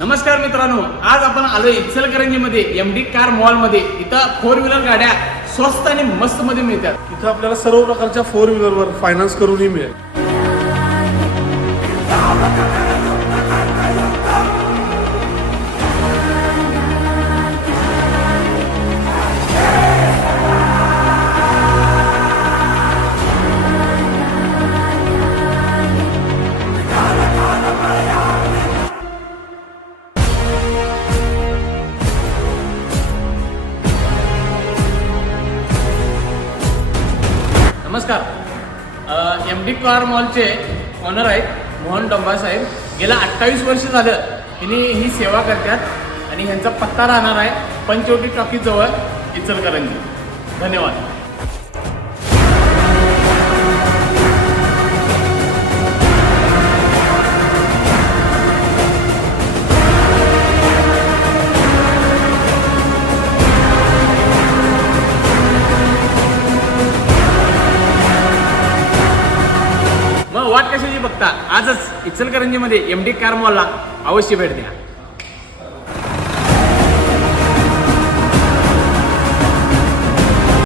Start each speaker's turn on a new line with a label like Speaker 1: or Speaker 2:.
Speaker 1: नमस्कार मित्रांनो आज आपण आलोय इचलकरंजीमध्ये एम डी कार मॉलमध्ये इथं फोर व्हीलर गाड्या स्वस्त आणि मस्त मध्ये मिळतात.
Speaker 2: इथं आपल्याला सर्व प्रकारच्या फोर व्हीलरवर फायनान्स करूनही मिळेल.
Speaker 1: नमस्कार. एम डी कार मॉलचे ऑनर आहेत मोहन डोंबासाहेब गेल्या अठ्ठावीस वर्ष झालं हिने ही सेवा करतात आणि ह्यांचा पत्ता राहणार आहे पंचवटी टॉकीजवळ इचलकरंजी. धन्यवाद. वाट कशाची बघता. आजच इचलकरंजीमध्ये एम डी कार मॉलला अवश्य भेट द्या.